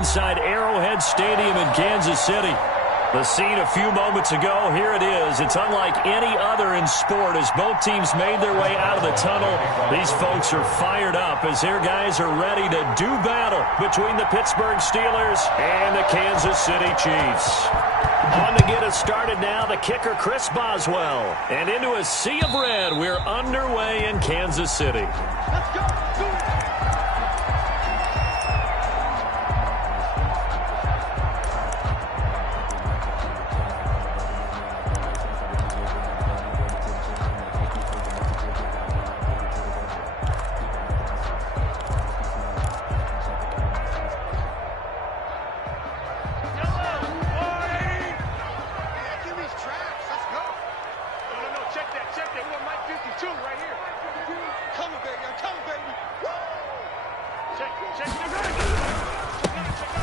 inside Arrowhead Stadium in Kansas City. The scene a few moments ago, here it is. It's unlike any other in sport as both teams made their way out of the tunnel. These folks are fired up as their guys are ready to do battle between the Pittsburgh Steelers and the Kansas City Chiefs. On to get us started now, the kicker Chris Boswell. And into a sea of red, we're underway in Kansas City. Let's go. Do it.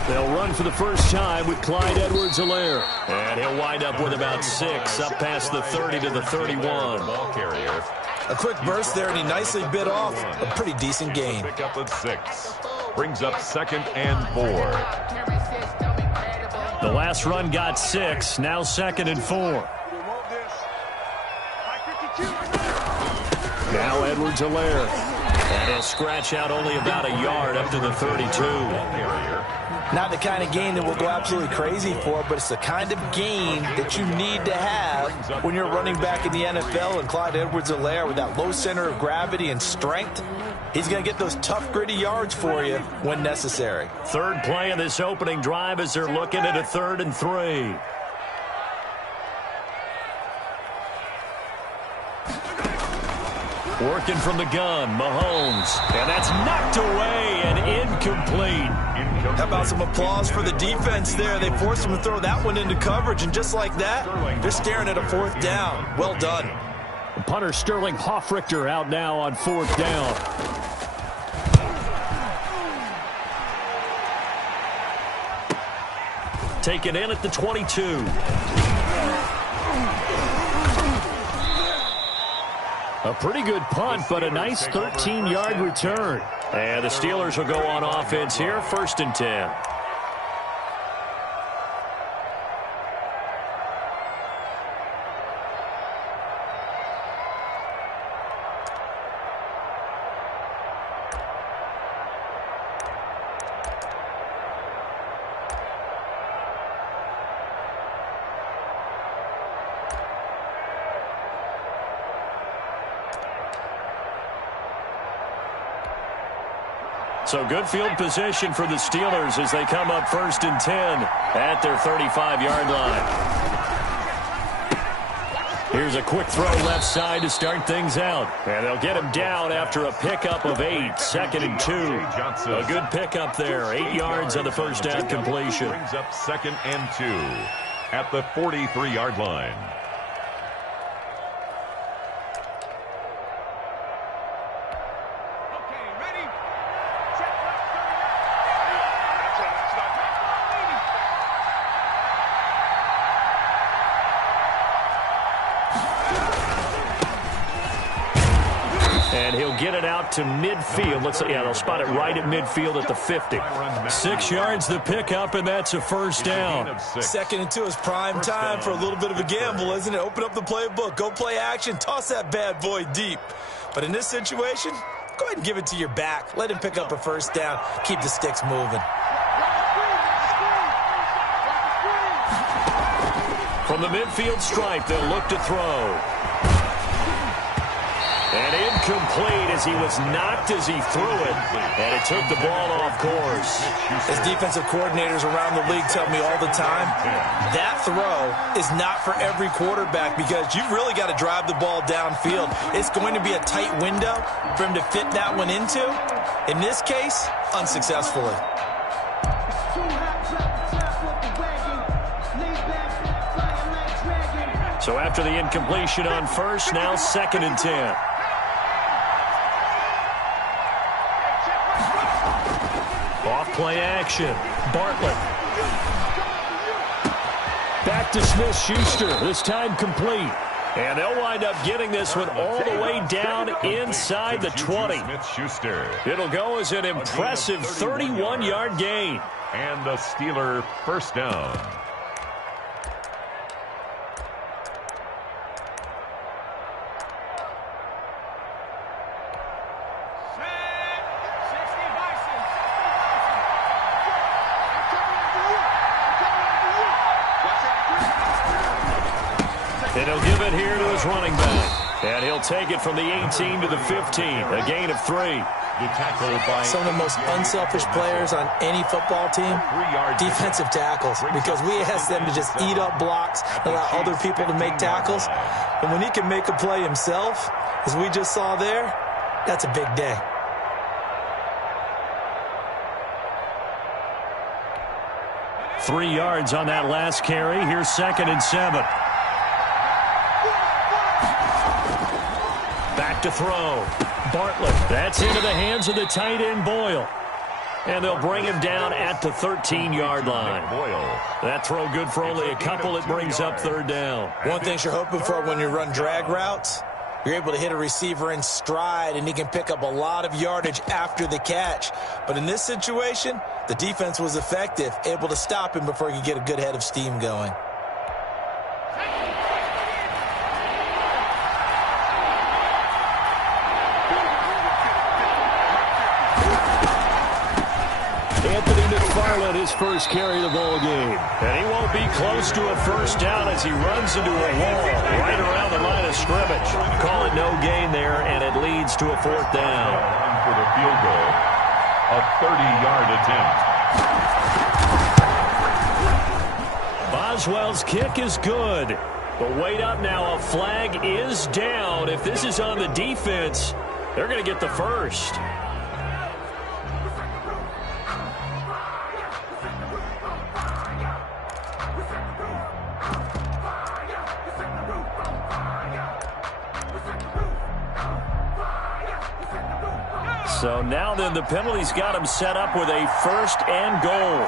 They'll run for the first time with Clyde Edwards-Helaire. And he'll wind up with about 6, up past the 30 to the 31. Ball carrier. A quick burst there, and he nicely bit off a pretty decent gain. Pick up of 6. Brings up 2nd and 4. The last run got 6, now 2nd and 4. Now Edwards-Helaire. And he'll scratch out only about a yard up to the 32. Not the kind of gain that we'll go absolutely crazy for, but it's the kind of gain that you need to have when you're running back in the NFL. And Clyde Edwards-Helaire, with that low center of gravity and strength, he's going to get those tough, gritty yards for you when necessary. Third play of this opening drive as they're looking at a 3rd and 3. Working from the gun, Mahomes. And that's knocked away and incomplete. How about some applause for the defense there? They forced him to throw that one into coverage, and just like that, they're staring at a 4th down. Well done. Punter Sterling Hoffrichter out now on 4th down. Taken in at the 22. A pretty good punt, but a nice 13-yard return. And the Steelers will go on offense here, 1st and 10. So good field position for the Steelers as they come up 1st and 10 at their 35-yard line. Here's a quick throw left side to start things out. And they'll get him down after a pickup of 8, 2nd and 2. A good pickup there, 8 yards on the first down completion. Brings up 2nd and 2 at the 43-yard line. And he'll get it out to midfield. Looks like, yeah, they'll spot it right at midfield at the 50. 6 yards the pickup, and that's a first down. 2nd and 2 is prime time for a little bit of a gamble, isn't it? Open up the playbook, go play action, toss that bad boy deep. But in this situation, go ahead and give it to your back. Let him pick up a first down. Keep the sticks moving. From the midfield stripe, they'll look to throw. And incomplete as he was knocked as he threw it. And it took the ball off course. As defensive coordinators around the league tell me all the time, that throw is not for every quarterback because you've really got to drive the ball downfield. It's going to be a tight window for him to fit that one into. In this case, unsuccessfully. So after the incompletion on first, now 2nd and 10. Off play action. Bartlett. Back to Smith-Schuster. This time complete. And they'll wind up getting this one all the way down inside the 20. Smith-Schuster. It'll go as an impressive 31-yard gain. And the Steeler first down. And he'll give it here to his running back. And he'll take it from the 18 to the 15. A gain of 3. Some of the most unselfish players on any football team, defensive tackles, because we ask them to just eat up blocks, allow other people to make tackles. But when he can make a play himself, as we just saw there, that's a big day. Three yards on that last carry. Here's 2nd and 7. Back to throw. Bartlett. That's into the hands of the tight end, Boyle. And they'll bring him down at the 13-yard line. That throw good for only a couple. It brings up 3rd down. One thing you're hoping for when you run drag routes, you're able to hit a receiver in stride, and he can pick up a lot of yardage after the catch. But in this situation, the defense was effective, able to stop him before he could get a good head of steam going. His first carry of the ball game. And he won't be close to a first down as he runs into a wall right around the line of scrimmage. Call it no gain there, and it leads to a 4th down. For the field goal, a 30-yard attempt. Boswell's kick is good. But wait up now, a flag is down. If this is on the defense, they're going to get the first. So now then the penalty's got him set up with a 1st and goal.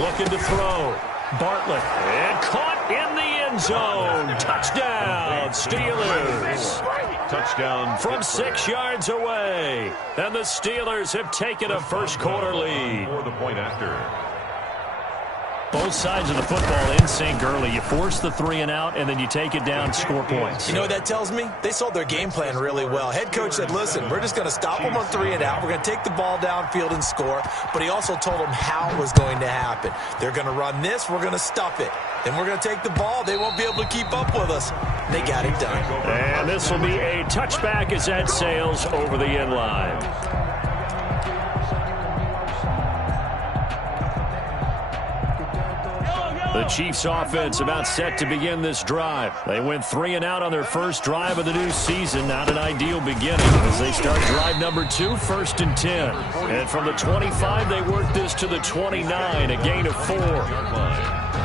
Looking to throw. Bartlett. And caught in the end zone. Touchdown, Steelers. Touchdown from 6 yards away. And the Steelers have taken a first quarter lead. For the point after. Both sides of the football in sync early. You force the 3 and out, and then you take it down, score points. You know what that tells me? They sold their game plan really well. Head coach said, listen, we're just going to stop them on 3 and out. We're going to take the ball downfield and score. But he also told them how it was going to happen. They're going to run this. We're going to stuff it. Then we're going to take the ball. They won't be able to keep up with us. They got it done. And this will be a touchback as that sails over the end line. The Chiefs offense about set to begin this drive. They went 3 and out on their first drive of the new season. Not an ideal beginning as they start drive number 2, 1st and 10. And from the 25, they work this to the 29, a gain of 4.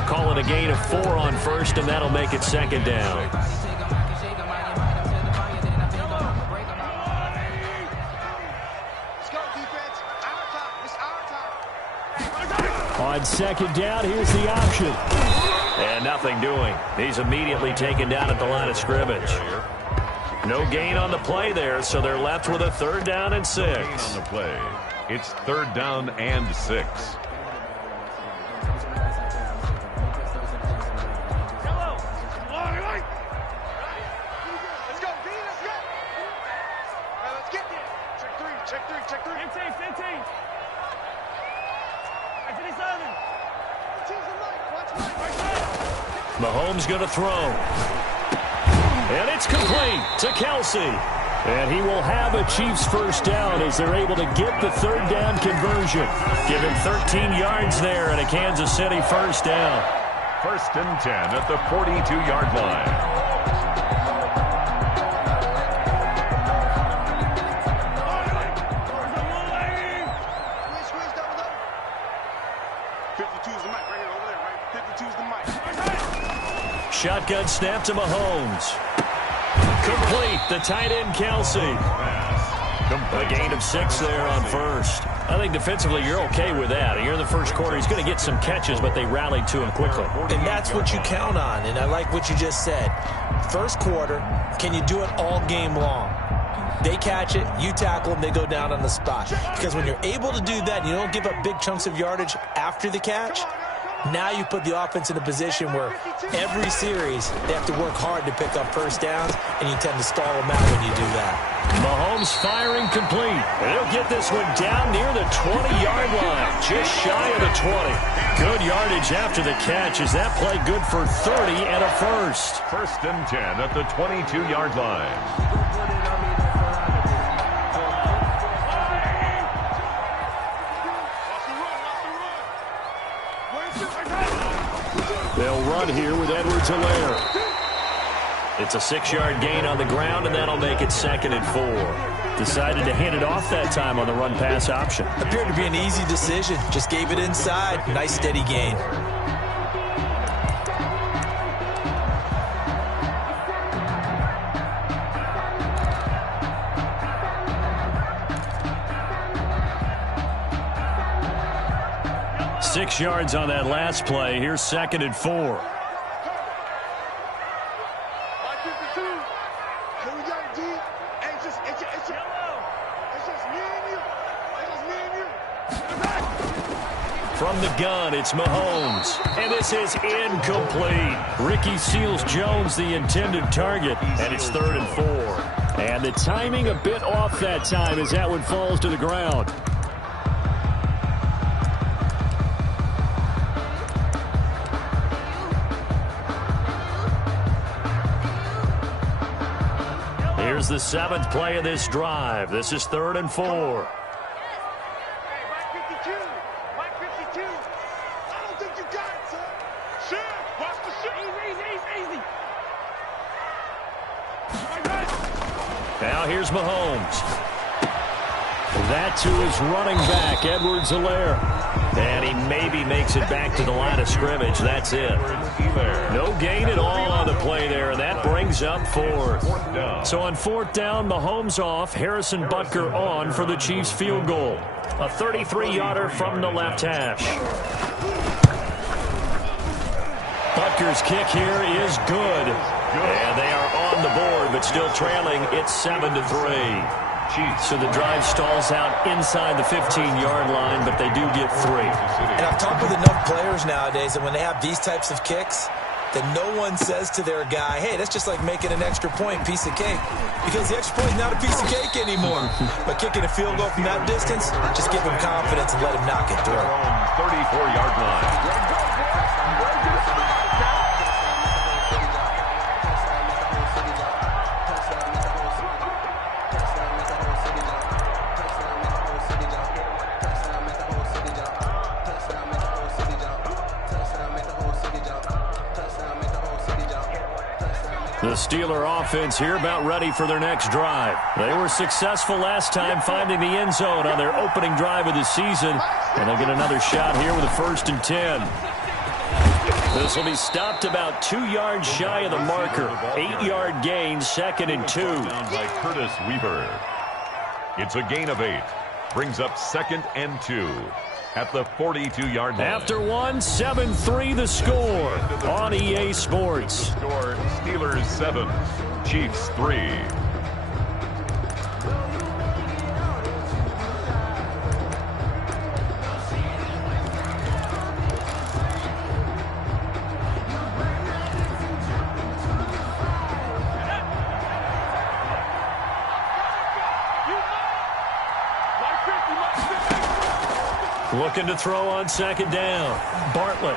Call it a gain of 4 on 1st, and that'll make it 2nd down. On 2nd down, here's the option. And nothing doing. He's immediately taken down at the line of scrimmage. No gain on the play there, so they're left with a 3rd down and 6. On the play, it's 3rd down and 6. Mahomes going to throw. And it's complete to Kelsey. And he will have a Chiefs first down as they're able to get the 3rd down conversion. Give him 13 yards there and a Kansas City first down. 1st and 10 at the 42-yard line. Shotgun snap to Mahomes. Complete, the tight end Kelsey. A gain of 6 there on first. I think defensively you're okay with that. You're in the first quarter. He's going to get some catches, but they rallied to him quickly. And that's what you count on, and I like what you just said. First quarter, can you do it all game long? They catch it, you tackle them, they go down on the spot. Because when you're able to do that, you don't give up big chunks of yardage after the catch, now you put the offense in a position where every series they have to work hard to pick up first downs, and you tend to stall them out when you do that. Mahomes firing complete. He'll get this one down near the 20-yard line, just shy of the 20. Good yardage after the catch. Is that play good for 30 and a first? 1st and 10 at the 22-yard line. They'll run here with Edwards-Helaire. It's a 6-yard gain on the ground, and that'll make it 2nd and 4. Decided to hand it off that time on the run-pass option. Appeared to be an easy decision. Just gave it inside. Nice, steady gain. Six yards on that last play. Here's 2nd and 4. From the gun, it's Mahomes. And this is incomplete. Ricky Seals-Jones, the intended target. And it's 3rd and 4. And the timing a bit off that time as that one falls to the ground. Here's the 7th play of this drive. This is 3rd and 4. Now here's Mahomes. That to his running back, Edwards-Helaire. And he maybe makes it back to the line of scrimmage. That's it. No gain at all on the play there, and that brings up 4th. So on 4th down, Mahomes off, Harrison Butker on for the Chiefs field goal. A 33-yarder from the left hash. Butker's kick here is good. And they are on the board, but still trailing. It's 7-3. So the drive stalls out inside the 15-yard line, but they do get 3. And I've talked with enough players nowadays that when they have these types of kicks, that no one says to their guy, hey, that's just like making an extra point, piece of cake. Because the extra point is not a piece of cake anymore. But kicking a field goal from that distance, just give him confidence and let him knock it through. 34-yard line. The Steeler offense here about ready for their next drive. They were successful last time finding the end zone on their opening drive of the season. And they'll get another shot here with a 1st and 10. This will be stopped about 2 yards shy of the marker. 8-yard gain, 2nd and 2. By Curtis Weaver. It's a gain of 8. Brings up 2nd and 2. At the 42-yard line. After one, 7-3 the score on EA Sports. Score Steelers 7, Chiefs 3. Looking to throw on 2nd down. Bartlett.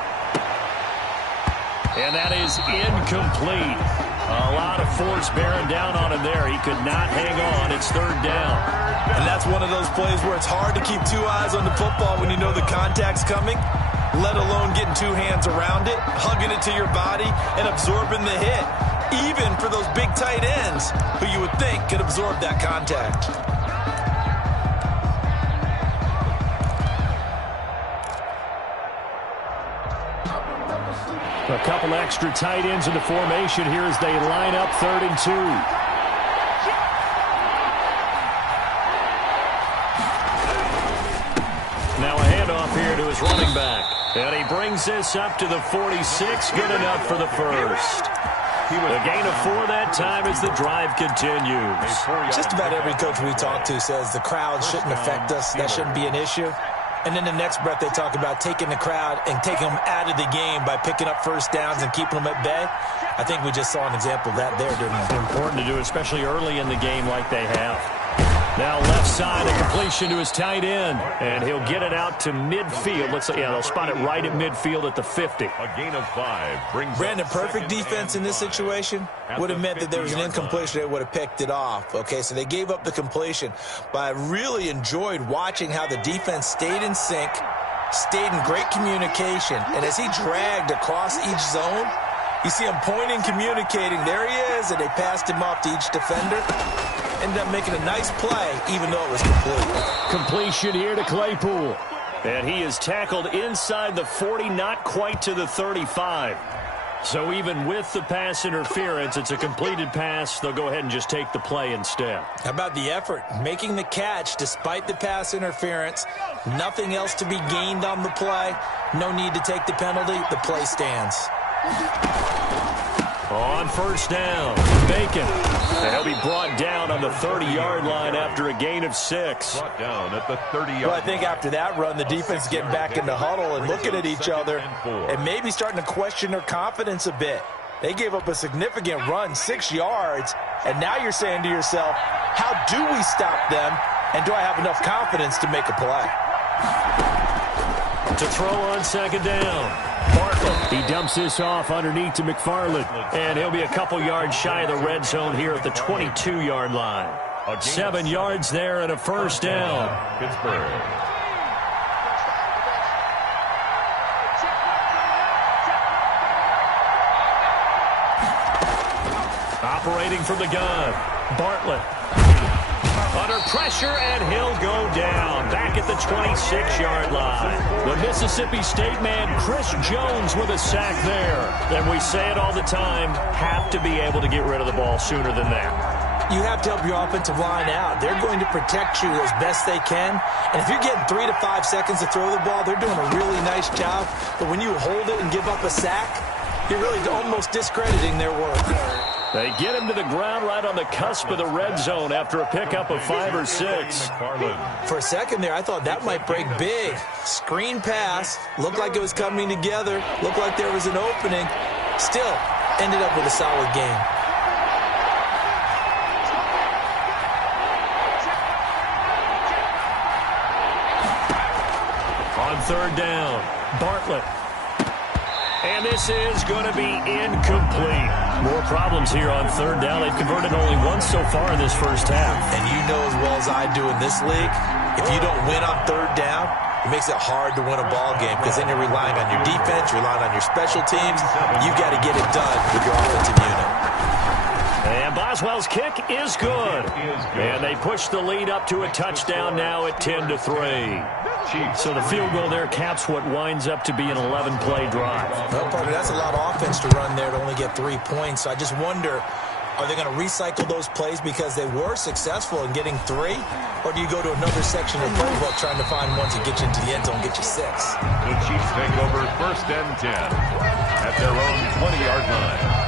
And that is incomplete. A lot of force bearing down on him there. He could not hang on. It's 3rd down. And that's one of those plays where it's hard to keep 2 eyes on the football when you know the contact's coming, let alone getting 2 hands around it, hugging it to your body, and absorbing the hit. Even for those big tight ends who you would think could absorb that contact. A couple extra tight ends in the formation here as they line up 3rd and 2. And he brings this up to the 46. Good enough for the first. A gain of 4 that time as the drive continues. Just about every coach we talk to says the crowd shouldn't affect us. That shouldn't be an issue. And then the next breath they talk about taking the crowd and taking them out of the game by picking up first downs and keeping them at bay. I think we just saw an example of that there, didn't we? Important to do, especially early in the game like they have. Now left side, a completion to his tight end. And he'll get it out to midfield. They'll spot it right at midfield at the 50. A gain of 5 brings Brandon, perfect defense in this situation would have meant that there was an incompletion. They would have picked it off. Okay, so they gave up the completion. But I really enjoyed watching how the defense stayed in sync, stayed in great communication. And as he dragged across each zone, you see him pointing, communicating. There he is, and they passed him off to each defender. Ended up making a nice play, even though it was complete. Completion here to Claypool. And he is tackled inside the 40, not quite to the 35. So even with the pass interference, it's a completed pass. They'll go ahead and just take the play instead. How about the effort? Making the catch despite the pass interference. Nothing else to be gained on the play. No need to take the penalty. The play stands. On first down, Bacon. And he'll be brought down on the 30-yard line after a gain of 6. Brought down at the 30-yard line. Well, I think after that run, the defense is getting back in the huddle and looking at each other and maybe starting to question their confidence a bit. They gave up a significant run, 6 yards, and now you're saying to yourself, how do we stop them, and do I have enough confidence to make a play? To throw on second down. Bartlett, he dumps this off underneath to McFarland. And he'll be a couple yards shy of the red zone here at the 22-yard line. 7 yards there and a first down. Pittsburgh. Operating from the gun, Bartlett. Under pressure, and he'll go down. Back at the 26-yard line. The Mississippi State man, Chris Jones, with a sack there. And we say it all the time, have to be able to get rid of the ball sooner than that. You have to help your offensive line out. They're going to protect you as best they can. And if you're getting 3 to 5 seconds to throw the ball, they're doing a really nice job. But when you hold it and give up a sack, you're really almost discrediting their work. They get him to the ground right on the cusp of the red zone after a pickup of 5 or 6. For a second there, I thought that might break big. Screen pass. Looked like it was coming together. Looked like there was an opening. Still, ended up with a solid game. On third down, Bartlett. And this is going to be incomplete. More problems here on third down. They've converted only once so far in this first half. And you know as well as I do in this league, if you don't win on third down, it makes it hard to win a ball game because then you're relying on your defense, you're relying on your special teams. You've got to get it done with your offensive unit. And Boswell's kick is good. And they push the lead up to a touchdown now at 10-3. So the field goal there caps what winds up to be an 11-play drive. Well, partner, that's a lot of offense to run there to only get 3 points. So I just wonder, are they going to recycle those plays because they were successful in getting 3? Or do you go to another section of the playbook trying to find one to get you into the end zone and get you 6? The Chiefs take over first and 10 at their own 20-yard line.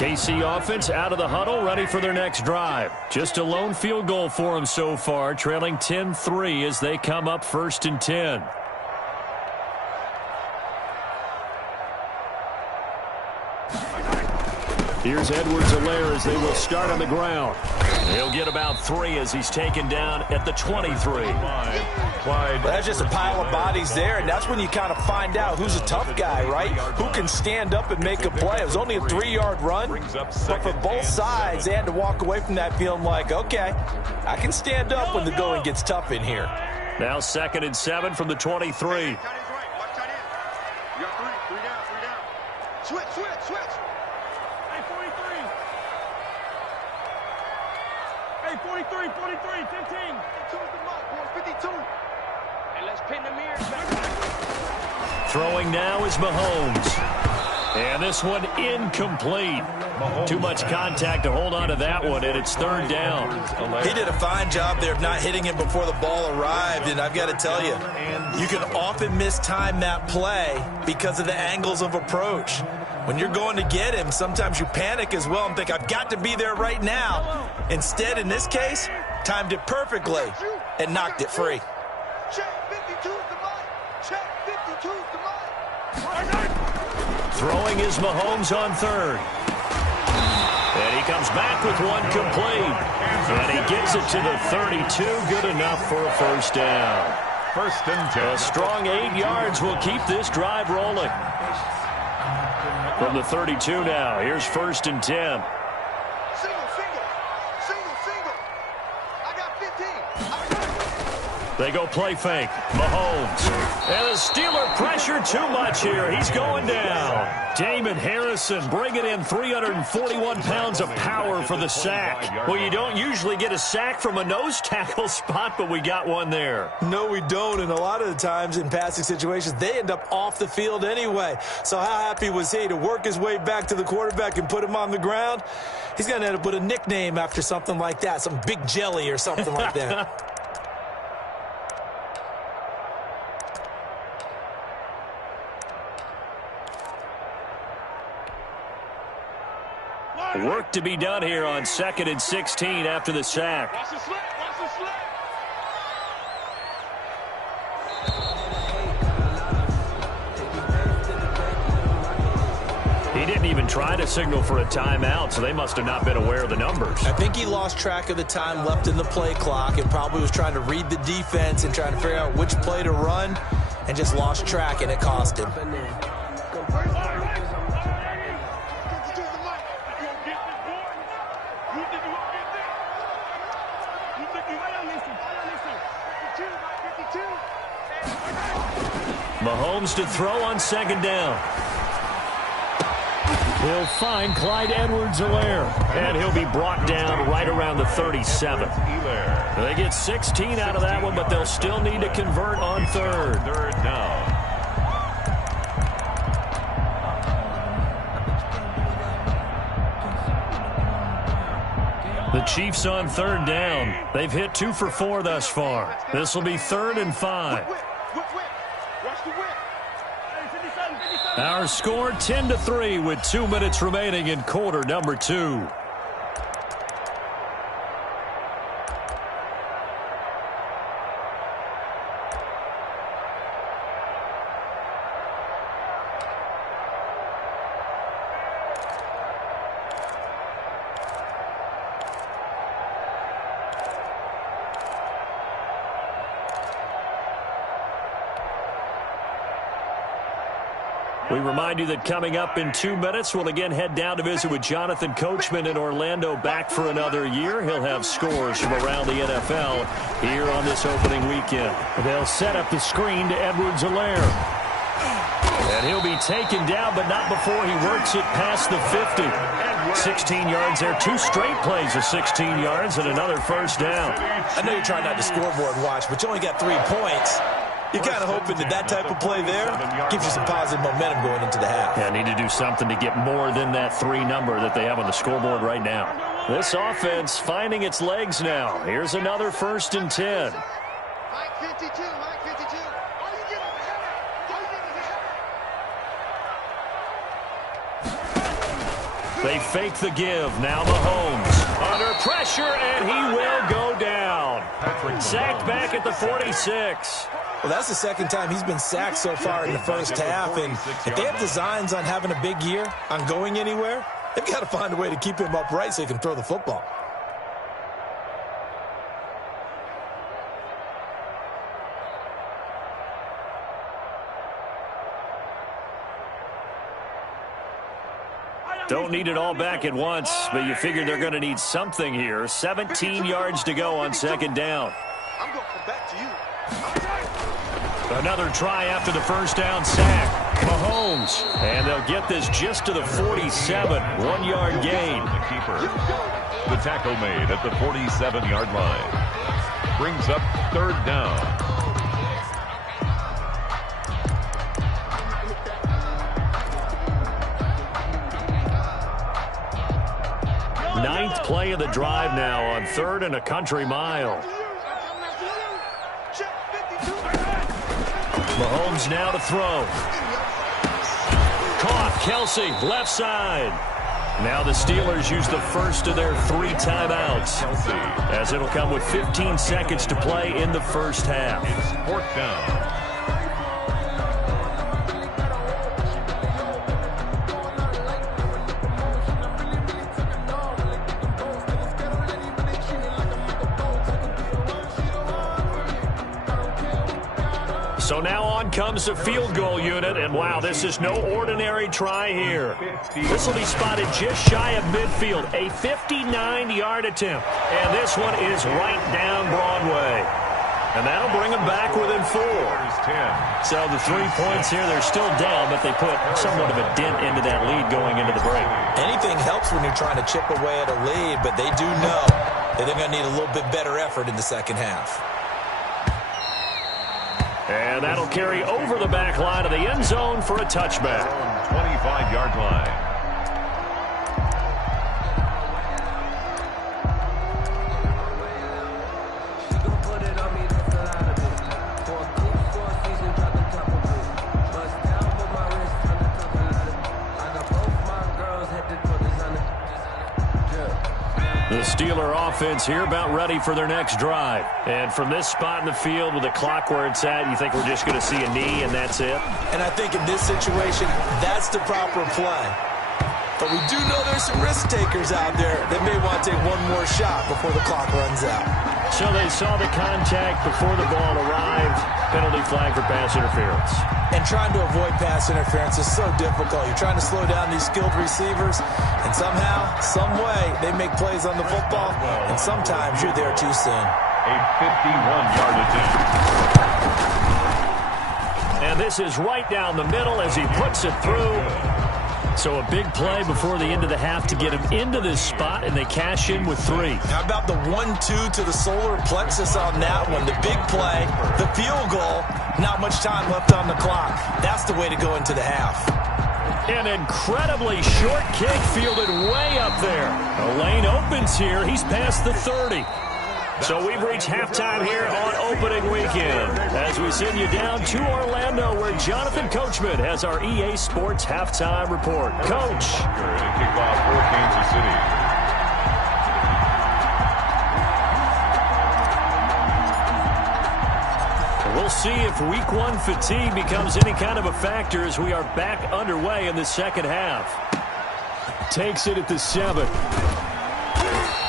KC offense out of the huddle, ready for their next drive. Just a lone field goal for them so far, trailing 10-3 as they come up first and 10. Here's Edwards-Helaire as they will start on the ground. He'll get about 3 as he's taken down at the 23. Well, that's just a pile of bodies there, and that's when you kind of find out who's a tough guy, right? Who can stand up and make a play. It was only a 3-yard run, but for both sides, they had to walk away from that feeling like, okay, I can stand up when the going gets tough in here. Now 2nd and 7 from the 23. Switch. Hey, 43. Hey, 43, 15. 52. Hey, let's pin the mirrors back. Throwing now is Mahomes. And this one incomplete. Too much contact to hold on to that one, and it's third down. He did a fine job there of not hitting it before the ball arrived, and I've got to tell you, you can often mistime that play because of the angles of approach. When you're going to get him, sometimes you panic as well and think, I've got to be there right now. Instead, in this case, timed it perfectly and knocked it free. Check 52 is the mark. Check 52 is the mark. Throwing is Mahomes on third. And he comes back with one complete. And he gets it to the 32. Good enough for a first down. First and 10. A strong 8 yards will keep this drive rolling. From the 32 now, here's first and 10. Single. I got 15. They go play fake. Mahomes. And the Steeler pressure too much here. He's going down. Damon Harrison bringing in 341 pounds of power for the sack. Well, you don't usually get a sack from a nose tackle spot, but we got one there. No, we don't, and a lot of the times in passing situations, they end up off the field anyway. So how happy was he to work his way back to the quarterback and put him on the ground? He's going to end up with a nickname after something like that, some Big Jelly or something like that. Work to be done here on 2nd and 16 after the sack. Watch the slant. He didn't even try to signal for a timeout, so they must have not been aware of the numbers. I think he lost track of the time left in the play clock and probably was trying to read the defense and trying to figure out which play to run and just lost track, and it cost him. Mahomes to throw on second down. He'll find Clyde Edwards-Helaire, and he'll be brought down right around the 37. They get 16 out of that one, but they'll still need to convert on third. Third down. The Chiefs on third down. They've hit 2 for 4 thus far. This will be 3rd and 5. Our score 10-3 with 2 minutes remaining in quarter number 2. We remind you that coming up in 2 minutes, we'll again head down to visit with Jonathan Coachman in Orlando, back for another year. He'll have scores from around the NFL here on this opening weekend. They'll set up the screen to Edwards-Helaire. And he'll be taken down, but not before he works it past the 50. 16 yards there. 2 straight plays of 16 yards and another first down. I know you're trying not to scoreboard watch, but you only got 3 points. You're kind of hoping that type of play there gives you some positive momentum going into the half. Yeah, need to do something to get more than that 3 number that they have on the scoreboard right now. This offense finding its legs now. Here's another 1st and 10. Mike 52. They fake the give. Now Mahomes under pressure, and he will go down. Sacked back at the 46. Well, that's the second time he's been sacked so far in the first half, and if they have designs on having a big year, on going anywhere, they've got to find a way to keep him upright so he can throw the football. Don't need it all back at once, but you figure they're going to need something here. 17 yards to go on second down. I'm going to come back to you. Another try after the first down sack. Mahomes. And they'll get this just to the 47. 1-yard gain. The keeper. The tackle made at the 47-yard line. Brings up third down. 9th play of the drive now on 3rd and a country mile. Mahomes now to throw. Caught. Kelsey, left side. Now the Steelers use the first of their 3 timeouts, as it'll come with 15 seconds to play in the first half. It's 4th down. So now on comes the field goal unit, and wow, this is no ordinary try here. This will be spotted just shy of midfield, a 59-yard attempt. And this one is right down Broadway. And that'll bring them back within 4. So the 3 points here, they're still down, but they put somewhat of a dent into that lead going into the break. Anything helps when you're trying to chip away at a lead, but they do know that they're going to need a little bit better effort in the second half. And that'll carry over the back line of the end zone for a touchback. 25-yard line. The Steeler offense here about ready for their next drive. And from this spot in the field with the clock where it's at, you think we're just going to see a knee and that's it? And I think in this situation, that's the proper play. But we do know there's some risk takers out there that may want to take one more shot before the clock runs out. So they saw the contact before the ball arrived. Penalty flag for pass interference. And trying to avoid pass interference is so difficult. You're trying to slow down these skilled receivers, and somehow, some way, they make plays on the football, and sometimes you're there too soon. A 51-yard attempt. And this is right down the middle as he puts it through. So a big play before the end of the half to get him into this spot, and they cash in with 3. How about the 1-2 to the solar plexus on that one? The big play, the field goal, not much time left on the clock. That's the way to go into the half. An incredibly short kick fielded way up there. The lane opens here. He's past the 30. So we've reached halftime here on opening weekend as we send you down to Orlando where Jonathan Coachman has our EA Sports halftime report. Coach. Kickoff for Kansas City. We'll see if week 1 fatigue becomes any kind of a factor as we are back underway in the second half. Takes it at the 7.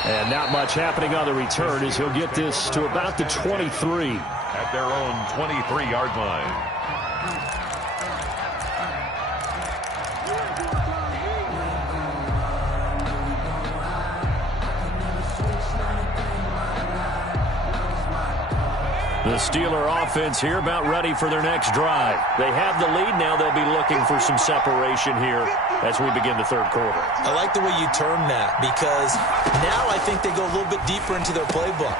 And not much happening on the return as he'll get this to about the 23. At their own 23-yard line. The Steeler offense here about ready for their next drive. They have the lead now. They'll be looking for some separation here as we begin the third quarter. I like the way you term that because now I think they go a little bit deeper into their playbook.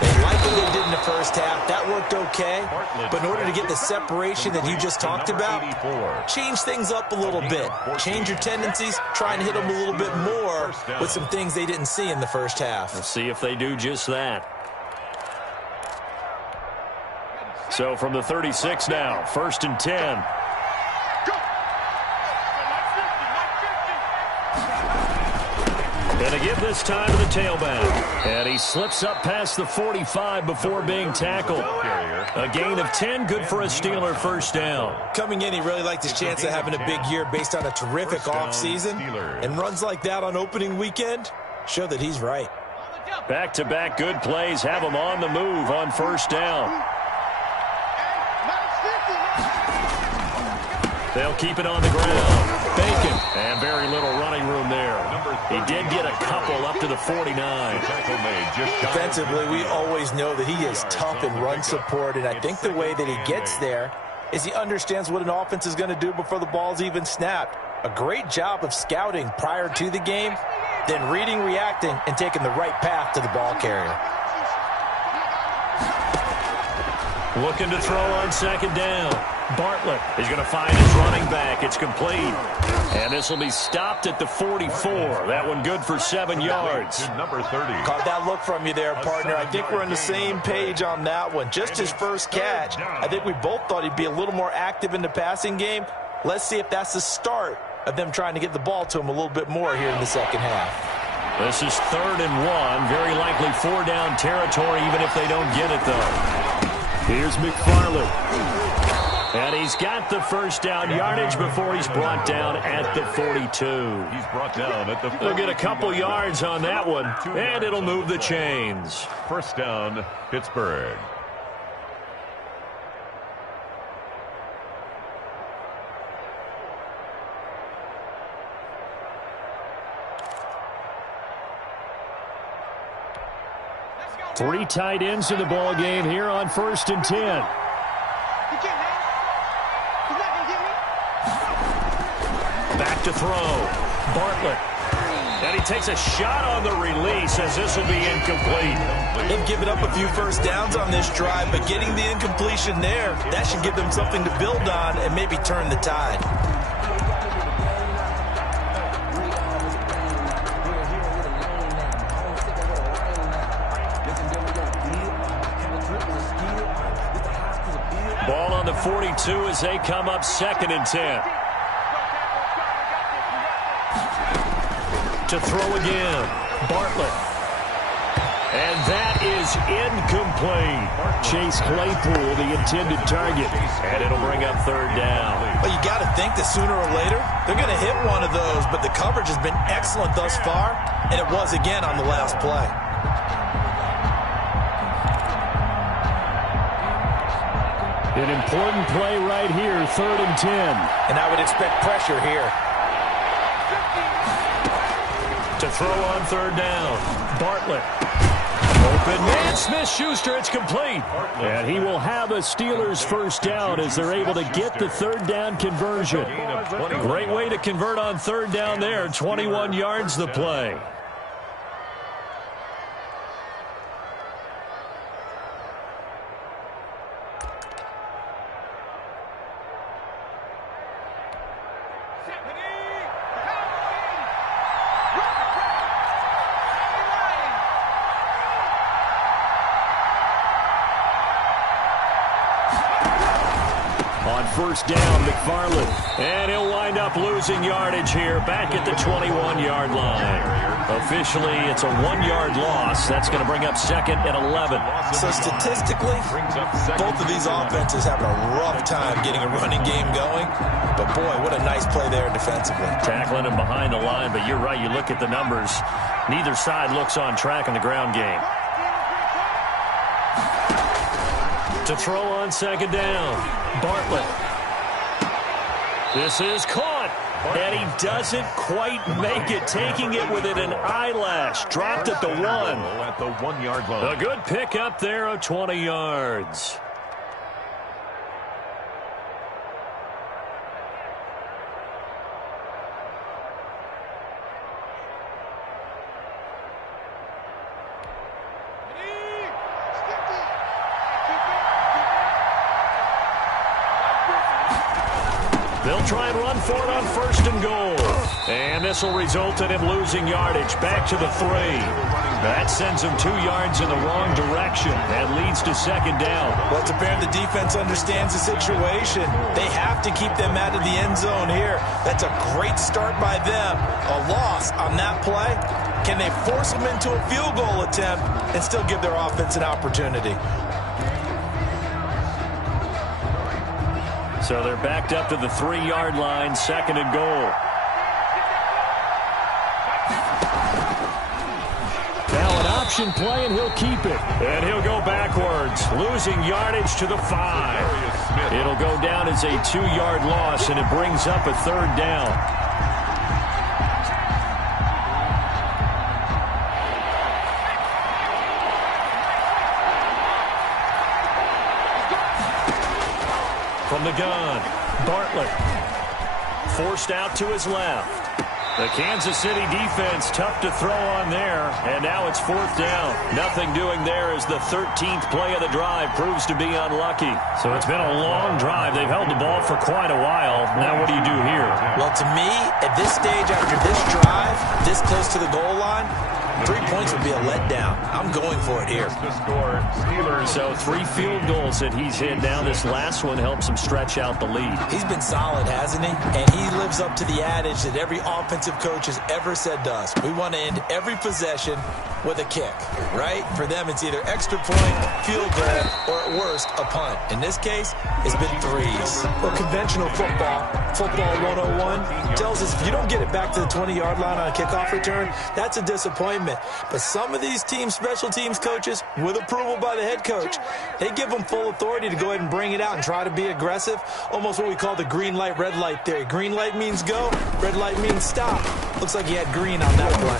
They like what they did in the first half. That worked okay. But in order to get the separation that you just talked about, change things up a little bit. Change your tendencies. Try and hit them a little bit more with some things they didn't see in the first half. We'll see if they do just that. So from the 36 now, 1st and 10. And again this time to the tailback. And he slips up past the 45 before being tackled. A gain of 10, good for a Steeler first down. Coming in, he really liked his chance of having a big year based on a terrific offseason. And runs like that on opening weekend show that he's right. Back-to-back good plays have him on the move on first down. They'll keep it on the ground. Bacon. And very little running room there. He did get a couple up to the 49. Defensively, we always know that he is tough in run support, and I think the way that he gets there is he understands what an offense is going to do before the ball's even snapped. A great job of scouting prior to the game, then reading, reacting, and taking the right path to the ball carrier. Looking to throw on second down. Bartlett is going to find his running back. It's complete. And this will be stopped at the 44. That one good for 7 yards. Number 30. Caught that look from you there, partner. I think we're on the same page on that one. Just his first catch. I think we both thought he'd be a little more active in the passing game. Let's see if that's the start of them trying to get the ball to him a little bit more here in the second half. This is 3rd and 1. Very likely 4-down territory, even if they don't get it, though. Here's McFarland. And he's got the first down yardage before he's brought down at the 42. He's brought down at the 42. They'll get a couple yards on that one, and it'll move the chains. First down, Pittsburgh. Three tight ends in the ball game here on 1st and 10. Back to throw. Bartlett. And he takes a shot on the release as this will be incomplete. They've given up a few first downs on this drive, but getting the incompletion there, that should give them something to build on and maybe turn the tide. Ball on the 42 as they come up 2nd and 10. To throw again. Bartlett. And that is incomplete. Chase Claypool, the intended target. And it'll bring up 3rd down. Well, you got to think that sooner or later, they're going to hit one of those, but the coverage has been excellent thus far, and it was again on the last play. An important play right here, 3rd and 10. And I would expect pressure here. To throw on 3rd down. Bartlett. Open man. Smith-Schuster, it's complete. And he will have a Steelers first down as they're able to get the 3rd down conversion. Great way to convert on 3rd down there. 21 yards the play. First down, McFarland. And he'll wind up losing yardage here back at the 21-yard line. Officially, it's a 1-yard loss. That's going to bring up 2nd and 11. So statistically, both of these offenses having a rough time getting a running game going. But, boy, what a nice play there defensively. Tackling him behind the line, but you're right. You look at the numbers. Neither side looks on track in the ground game. To throw on 2nd down, Bartlett. This is caught, and he doesn't quite make it, taking it within an eyelash. Dropped at the 1. At the 1-yard line. A good pick up there of 20 yards. They'll try and run for it on 1st and goal. And this will result in him losing yardage back to the 3. That sends him 2 yards in the wrong direction and leads to 2nd down. Well, it's apparent the defense understands the situation. They have to keep them out of the end zone here. That's a great start by them. A loss on that play. Can they force them into a field goal attempt and still give their offense an opportunity? So they're backed up to the 3-yard line, 2nd and goal. Now an option play, and he'll keep it. And he'll go backwards, losing yardage to the 5. It'll go down as a 2-yard loss, and it brings up a 3rd down. From the gun, Bartlett forced out to his left. The Kansas City defense tough to throw on there, and now it's 4th down. Nothing doing there as the 13th play of the drive proves to be unlucky. So it's been a long drive. They've held the ball for quite a while. Now what do you do here? Well, to me, at this stage after this drive, this close to the goal line, 3 points would be a letdown. I'm going for it here. So 3 field goals that he's hit now. This last one helps him stretch out the lead. He's been solid, hasn't he? And he lives up to the adage that every offensive coach has ever said to us. We want to end every possession with a kick, right? For them, it's either extra point, field goal, or at worst, a punt. In this case, it's been 3s. Well, conventional football 101, tells us if you don't get it back to the 20-yard line on a kickoff return, that's a disappointment. But some of these special teams coaches, with approval by the head coach, they give them full authority to go ahead and bring it out and try to be aggressive. Almost what we call the green light, red light theory. Green light means go, red light means stop. Looks like he had green on that play.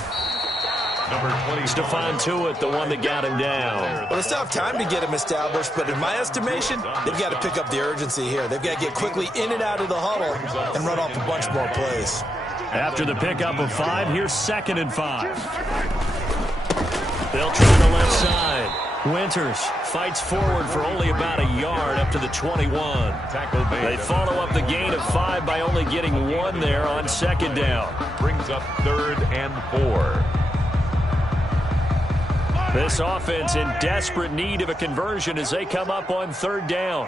Stephon Tuitt, the one that got him down. Well, they still have time to get him established, but in my estimation, they've got to pick up the urgency here. They've got to get quickly in and out of the huddle and run off a bunch more plays. After the pickup of 5, here's 2nd and 5. They'll try the left side. Winters fights forward for only about a yard up to the 21. They follow up the gain of 5 by only getting 1 there on 2nd down. Brings up 3rd and 4. This offense in desperate need of a conversion as they come up on 3rd down.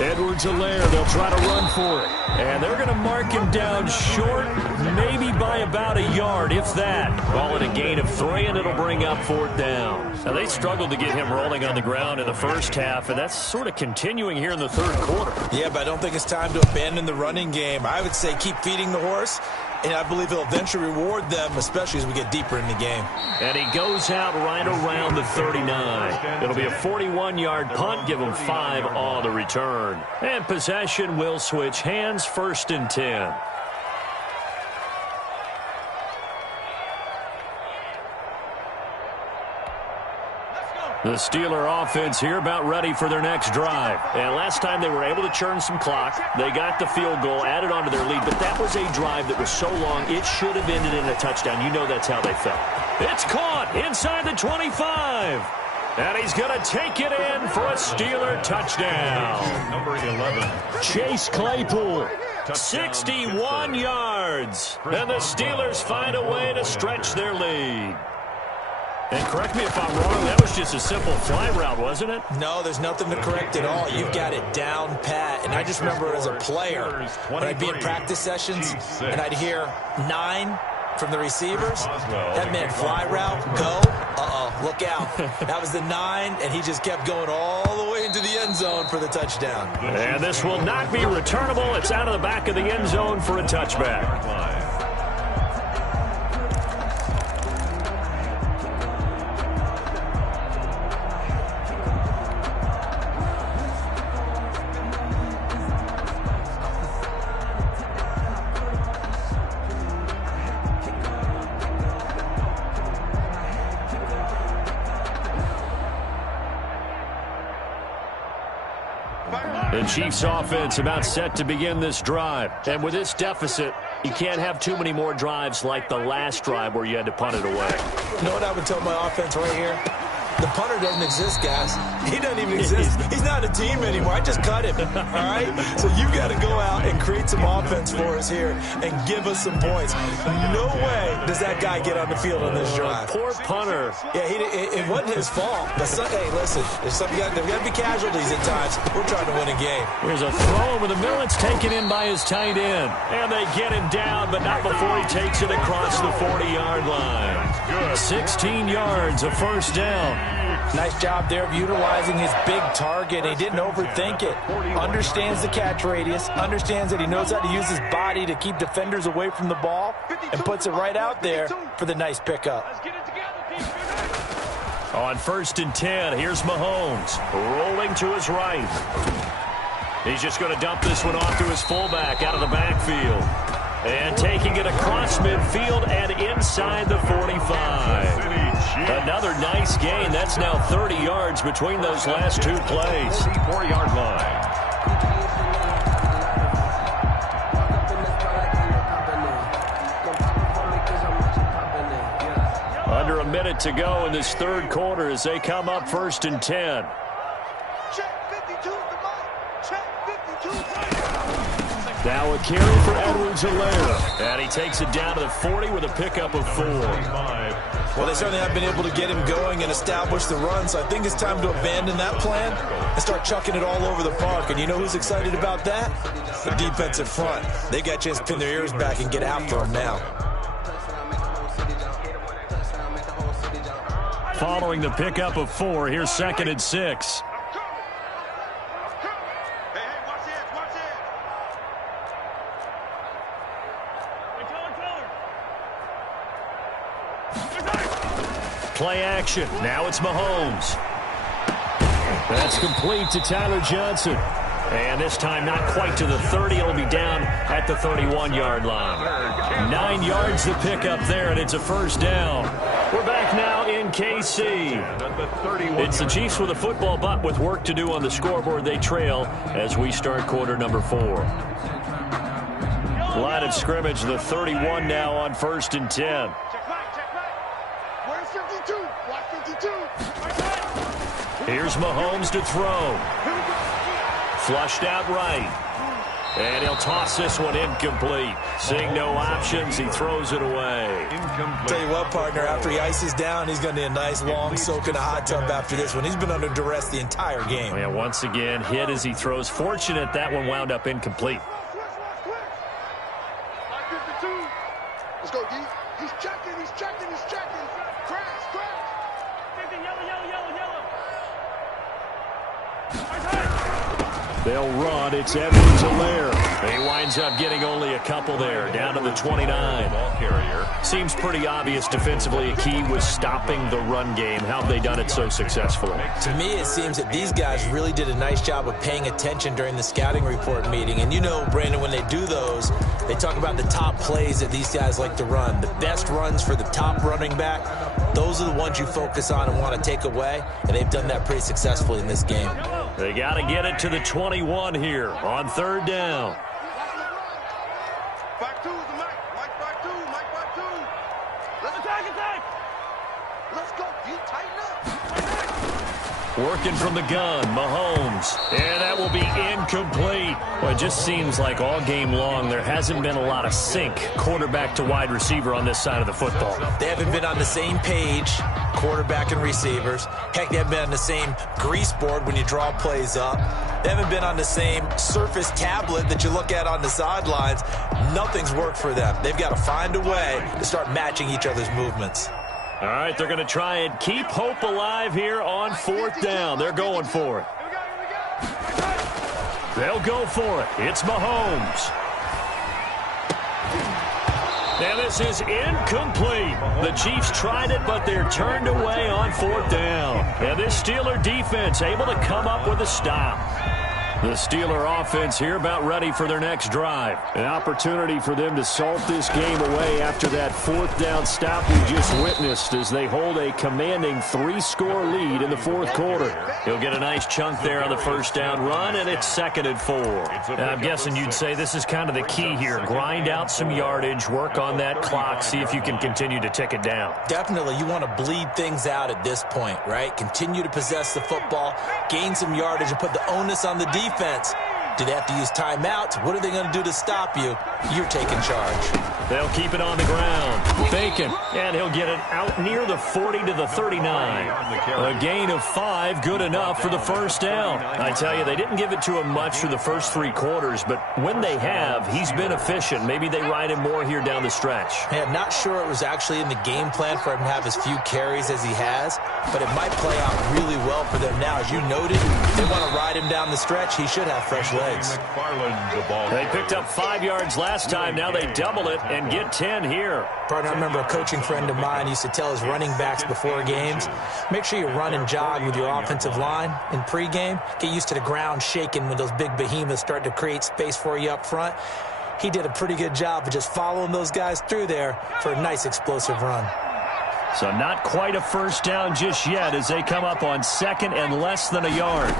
Edwards-Helaire, they'll try to run for it. And they're going to mark him down short, maybe by about a yard, if that. Call it a gain of 3, and it'll bring up 4th down. Now, they struggled to get him rolling on the ground in the first half, and that's sort of continuing here in the 3rd quarter. Yeah, but I don't think it's time to abandon the running game. I would say keep feeding the horse, and I believe he'll eventually reward them, especially as we get deeper in the game. And he goes out right around the 39. It'll be a 41-yard punt, give him 5 on the return. And possession will switch hands, 1st and 10. The Steeler offense here about ready for their next drive. And last time they were able to churn some clock. They got the field goal, added on to their lead. But that was a drive that was so long, it should have ended in a touchdown. You know that's how they felt. It's caught inside the 25. And he's going to take it in for a Steeler touchdown. Number 11. Chase Claypool, 61 yards. And the Steelers find a way to stretch their lead. And correct me if I'm wrong, that was just a simple fly route, wasn't it? No, there's nothing to correct at all. You've got it down pat. And I just remember as a player, when I'd be in practice sessions and I'd hear 9 from the receivers, that meant fly route, go, look out. That was the 9, and he just kept going all the way into the end zone for the touchdown. And this will not be returnable. It's out of the back of the end zone for a touchback. The Chiefs offense about set to begin this drive. And with this deficit, you can't have too many more drives like the last drive where you had to punt it away. You know what I would tell my offense right here? The punter doesn't exist, guys. He doesn't even exist. He's not a team anymore. I just cut him, all right? So you got to go out and create some offense for us here and give us some points. No way does that guy get on the field on this drive. Poor punter. Yeah, it wasn't his fault. But hey, listen, there's got to be casualties at times. We're trying to win a game. Here's a throw over the middle. It's taken in by his tight end. And they get him down, but not before he takes it across the 40-yard line. 16 yards, a 1st down. Nice job there of utilizing his big target. He didn't overthink it. Understands the catch radius. Understands that he knows how to use his body to keep defenders away from the ball. And puts it right out there for the nice pickup. On 1st and 10, here's Mahomes. Rolling to his right. He's just going to dump this one off to his fullback out of the backfield. And taking it across midfield and inside the 45. Another nice gain. That's now 30 yards between those last 2 plays. 44-yard line. minute to go in this third quarter as they come up 1st and 10. Check 52 is the mic. Check 52 is the mic. Now a carry for Edwards-Helaire. And he takes it down to the 40 with a pickup of 4. Well, they certainly have been able to get him going and establish the run, so I think it's time to abandon that plan and start chucking it all over the park. And you know who's excited about that? The defensive front. They got a chance to pin their ears back and get after him now. Following the pickup of 4, here's 2nd and 6. Play action. Now it's Mahomes. That's complete to Tyler Johnson. And this time not quite to the 30. It'll be down at the 31-yard line. 9 yards to pick up there, and it's a first down. We're back now in KC. It's the Chiefs with a football, but with work to do on the scoreboard. They trail as we start quarter number 4. Line of scrimmage, the 31 now on 1st and 10. Where's 52? Watch 52. Here's Mahomes to throw. Flushed out right. And he'll toss this one incomplete. Seeing no options, he throws it away. Tell you what, partner, after he ices down, he's going to need a nice long soak in a hot tub after this one. He's been under duress the entire game. Yeah, once again, hit as he throws. Fortunate that one wound up incomplete. Watch 52. Let's go, D. He's checking, he's checking, he's checking. Crash, crash. They'll run. It's Edwards-Helaire. He winds up getting only a couple there, down to the 29. Ball carrier. Seems pretty obvious defensively. A key was stopping the run game. How have they done it so successfully? To me, it seems that these guys really did a nice job of paying attention during the scouting report meeting. And you know, Brandon, when they do those, they talk about the top plays that these guys like to run. The best runs for the top running back, those are the ones you focus on and want to take away. And they've done that pretty successfully in this game. They got to get it to the 21 here on 3rd down. Back 2 is the mic. Mike back 2. Mike back 2. Let's attack. Let's go, D. Tighten up. Working from the gun, Mahomes. And that will be incomplete. Well, it just seems like all game long there hasn't been a lot of sync quarterback to wide receiver on this side of the football. They haven't been on the same page, quarterback and receivers. Heck, they haven't been on the same grease board when you draw plays up. They haven't been on the same Surface tablet that you look at on the sidelines. Nothing's worked for them. They've got to find a way to start matching each other's movements. All right, they're going to try and keep hope alive here on 4th down. They're going for it. They'll go for it. It's Mahomes. And this is incomplete. The Chiefs tried it, but they're turned away on 4th down. And this Steeler defense able to come up with a stop. The Steeler offense here about ready for their next drive. An opportunity for them to salt this game away after that 4th down stop we just witnessed as they hold a commanding 3-score lead in the 4th quarter. He'll get a nice chunk there on the 1st down run, and it's 2nd and 4. I'm guessing you'd say this is kind of the key here. Grind out some yardage, work on that clock, see if you can continue to tick it down. Definitely, you want to bleed things out at this point, right? Continue to possess the football, gain some yardage, and put the onus on the defense. Do they have to use timeouts? What are they going to do to stop you? You're taking charge. They'll keep it on the ground. Bacon, and he'll get it out near the 40 to the 39. A gain of 5, good enough for the 1st down. I tell you, they didn't give it to him much through the first 3 quarters, but when they have, he's been efficient. Maybe they ride him more here down the stretch. Hey, I'm not sure it was actually in the game plan for him to have as few carries as he has, but it might play out really well for them now. As you noted, if they want to ride him down the stretch, he should have fresh legs. They picked up 5 yards last time. Now they double it and get 10 here. Partner, I remember a coaching friend of mine used to tell his running backs before games, make sure you run and jog with your offensive line in pregame. Get used to the ground shaking when those big behemoths start to create space for you up front. He did a pretty good job of just following those guys through there for a nice explosive run. So not quite a 1st down just yet as they come up on 2nd and less than a yard.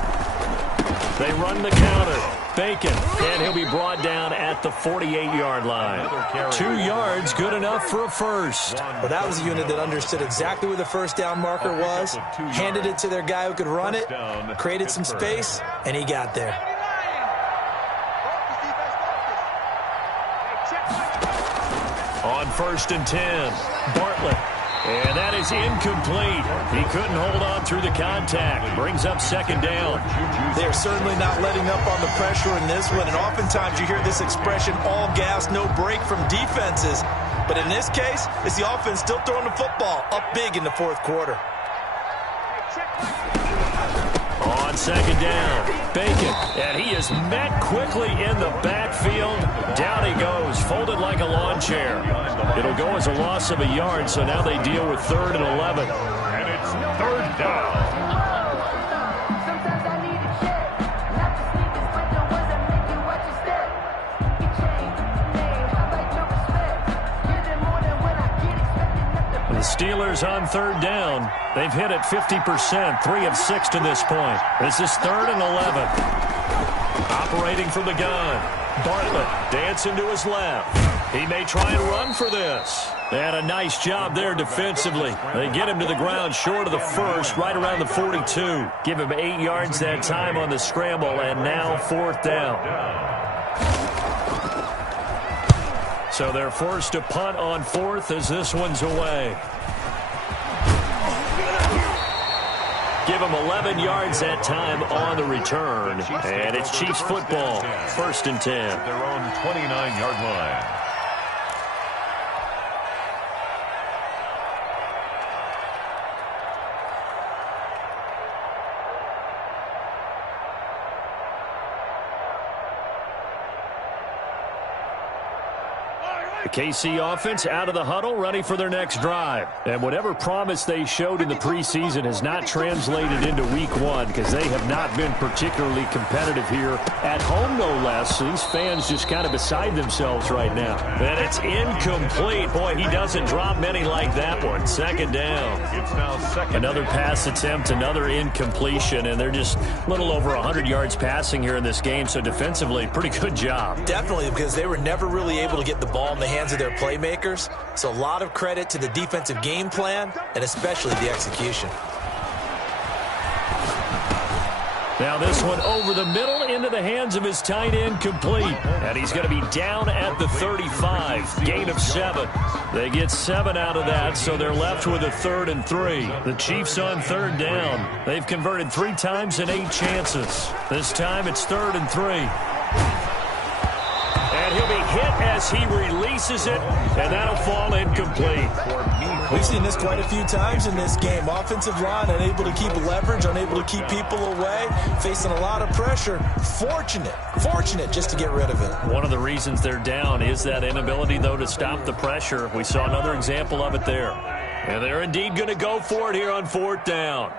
They run the counter. Bacon, and he'll be brought down at the 48-yard line. 2 yards, good enough for a first. Well, that was a unit that understood exactly where the first down marker was, handed it to their guy who could run it, created some space, and he got there. On 1st and 10, Bartlett. And that is incomplete. He couldn't hold on through the contact. Brings up 2nd down. They're certainly not letting up on the pressure in this one. And oftentimes you hear this expression, all gas, no break from defenses. But in this case, it's the offense still throwing the football up big in the 4th quarter. On 2nd down, Bacon. And he is met quickly in the backfield. Down he goes, folded like a lawn chair. It'll go as a loss of a yard, so now they deal with 3rd and 11. And it's 3rd down. The Steelers on 3rd down. They've hit it 50%, 3 of 6 to this point. This is 3rd and 11. Operating from the gun. Bartlett dancing to his left. He may try and run for this. They had a nice job there defensively. They get him to the ground short of the first, right around the 42. Give him 8 yards that time on the scramble, and now 4th down. So they're forced to punt on 4th as this one's away. Give them 11 yards that time on the return. And it's Chiefs football, 1st and 10. At their own 29-yard line. The KC offense out of the huddle, ready for their next drive. And whatever promise they showed in the preseason has not translated into week 1 because they have not been particularly competitive here at home, no less. So these fans just kind of beside themselves right now. And it's incomplete. Boy, he doesn't drop many like that one. 2nd down. It's now 2nd. Another pass attempt, another incompletion, and they're just a little over 100 yards passing here in this game. So defensively, pretty good job. Definitely, because they were never really able to get the ball in the hands of their playmakers. So a lot of credit to the defensive game plan and especially the execution. Now this one over the middle into the hands of his tight end, complete. And he's going to be down at the 35. Gain of 7. They get 7 out of that, so they're left with a 3rd and 3. The Chiefs on 3rd down. They've converted 3 times in 8 chances. This time it's 3rd and 3. And he'll be hit as he releases it, and that'll fall incomplete. We've seen this quite a few times in this game. Offensive line unable to keep leverage, unable to keep people away, facing a lot of pressure. Fortunate just to get rid of it. One of the reasons they're down is that inability, though, to stop the pressure. We saw another example of it there. And they're indeed going to go for it here on 4th down.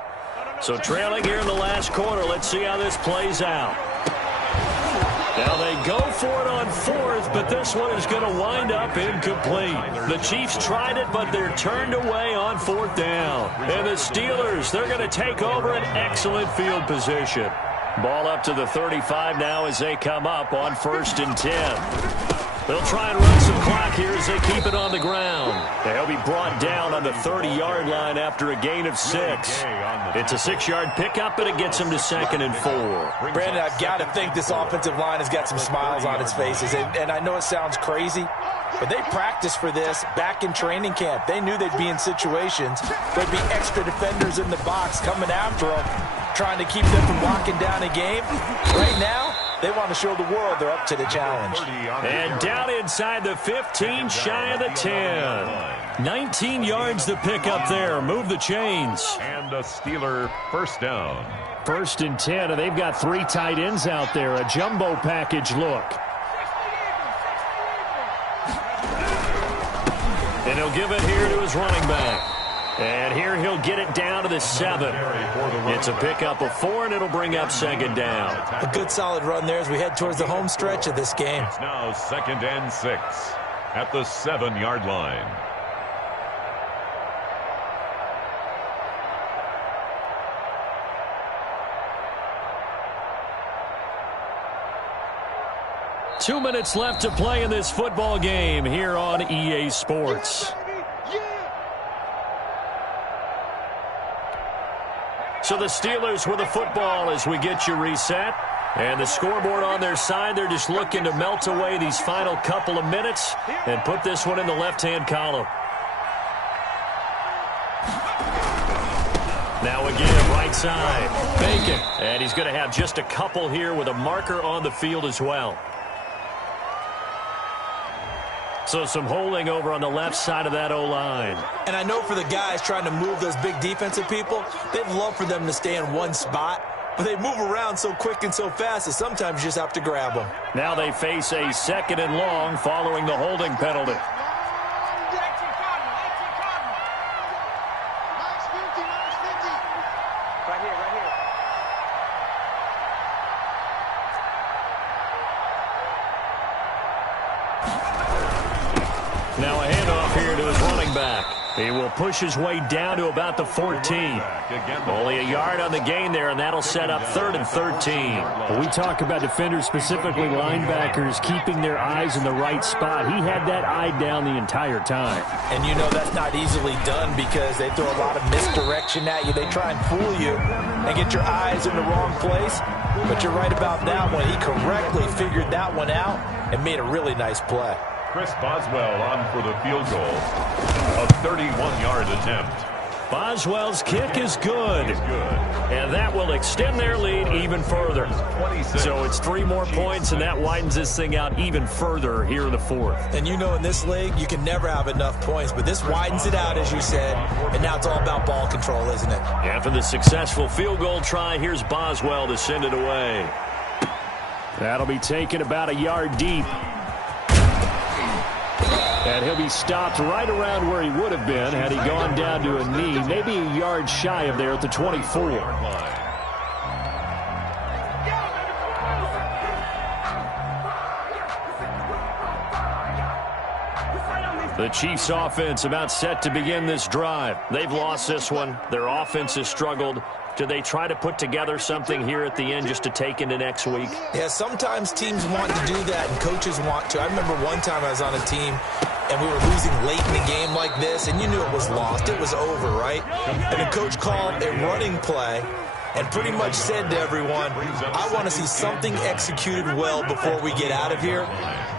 So trailing here in the last quarter, let's see how this plays out. Now they go for it on 4th, but this one is going to wind up incomplete. The Chiefs tried it, but they're turned away on 4th down. And the Steelers, they're going to take over an excellent field position. Ball up to the 35 now as they come up on 1st and 10. They'll try and run some clock here as they keep it on the ground. They'll be brought down on the 30-yard line after a gain of 6. It's a 6-yard pickup, and it gets them to 2nd and 4. Brandon, I've got to think this offensive line has got some smiles on its faces. And I know it sounds crazy, but they practiced for this back in training camp. They knew they'd be in situations. There'd be extra defenders in the box coming after them, trying to keep them from locking down a game. Right now, they want to show the world they're up to the challenge. And down inside the 15, shy of the 10. 19 yards to pick up there. Move the chains. And a Steeler 1st down. 1st and 10, and they've got 3 tight ends out there. A jumbo package look. And he'll give it here to his running back. And here he'll get it down to the 7. It's a pickup of 4, and it'll bring up 2nd down. A good solid run there as we head towards the home stretch of this game. It's now 2nd and 6 at the 7-yard line. 2 minutes left to play in this football game here on EA Sports. So the Steelers with the football as we get you reset. And the scoreboard on their side, they're just looking to melt away these final couple of minutes and put this one in the left-hand column. Now again, right side, Bacon. And he's going to have just a couple here with a marker on the field as well. So some holding over on the left side of that O-line. And I know for the guys trying to move those big defensive people, they'd love for them to stay in one spot. But they move around so quick and so fast that sometimes you just have to grab them. Now they face a 2nd and long following the holding penalty. Now a handoff here to his running back. He will push his way down to about the 14. Only a yard on the gain there, and that'll set up 3rd and 13. When we talk about defenders, specifically linebackers, keeping their eyes in the right spot, he had that eye down the entire time. And you know that's not easily done because they throw a lot of misdirection at you. They try and fool you and get your eyes in the wrong place. But you're right about that one. He correctly figured that one out and made a really nice play. Chris Boswell on for the field goal. A 31-yard attempt. Boswell's kick is good. And that will extend their lead even further. So it's 3 more points, and that widens this thing out even further here in the 4th. And you know in this league, you can never have enough points. But this widens it out, as you said. And now it's all about ball control, isn't it? After the successful field goal try, here's Boswell to send it away. That'll be taken about a yard deep. And he'll be stopped right around where he would have been had he gone down to a knee, maybe a yard shy of there at the 24. The Chiefs offense about set to begin this drive. They've lost this one. Their offense has struggled. Do they try to put together something here at the end just to take into next week? Yeah, sometimes teams want to do that and coaches want to. I remember one time I was on a team and we were losing late in the game like this, and you knew it was lost. It was over, right? And the coach called a running play and pretty much said to everyone, I want to see something executed well before we get out of here.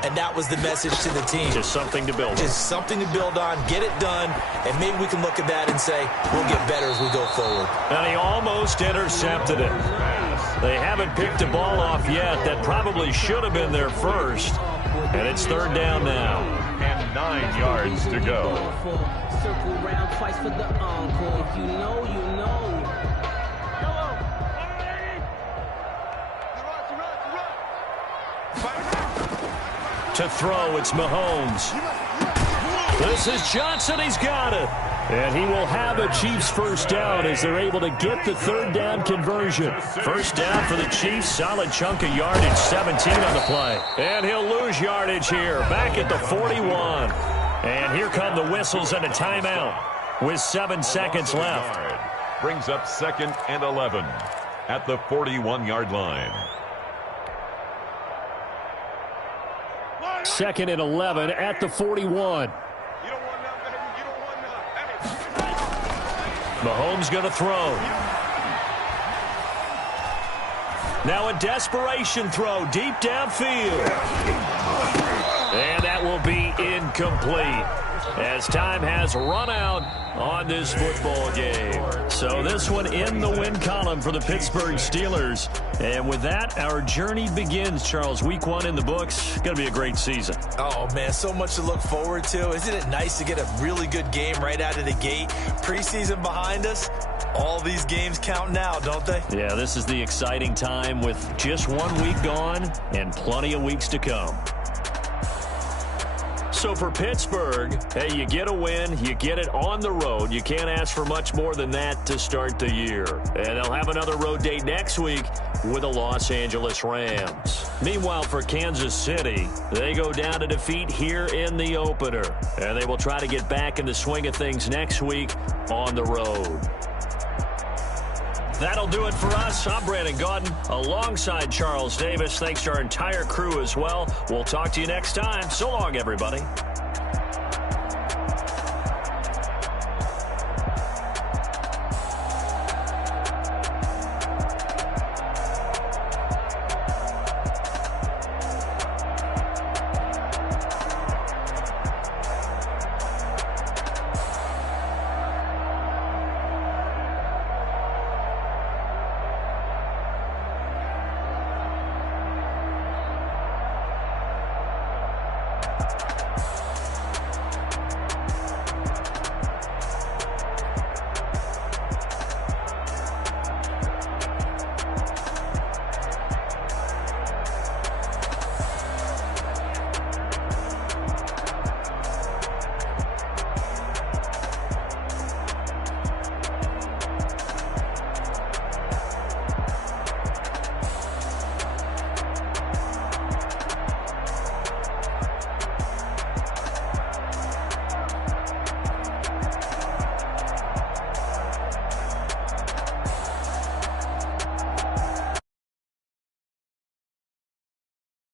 And that was the message to the team. Just something to build on. Just something to build on, get it done, and maybe we can look at that and say, we'll get better as we go forward. And he almost intercepted it. They haven't picked a ball off yet. That probably should have been their first. And it's 3rd down now. And 9 yards to go. Circle round twice for the encore. If you know, you know. To throw, it's Mahomes. This is Johnson. He's got it. And he will have a Chiefs first down as they're able to get the 3rd down conversion. First down for the Chiefs. Solid chunk of yardage, 17 on the play. And he'll lose yardage here, back at the 41. And here come the whistles and a timeout with 7 seconds left. Brings up 2nd and 11 at the 41-yard line. 2nd and 11 at the 41. Mahomes going to throw. Now a desperation throw deep downfield. And that will be incomplete as time has run out on this football game. So this one in the win column for the Pittsburgh Steelers. And with that, our journey begins, Charles. Week 1 in the books. Going to be a great season. Oh, man, so much to look forward to. Isn't it nice to get a really good game right out of the gate? Preseason behind us. All these games count now, don't they? Yeah, this is the exciting time with just 1 week gone and plenty of weeks to come. So for Pittsburgh, hey, you get a win, you get it on the road. You can't ask for much more than that to start the year. And they'll have another road date next week with the Los Angeles Rams. Meanwhile, for Kansas City, they go down to defeat here in the opener. And they will try to get back in the swing of things next week on the road. That'll do it for us. I'm Brandon Gaudin alongside Charles Davis. Thanks to our entire crew as well. We'll talk to you next time. So long, everybody.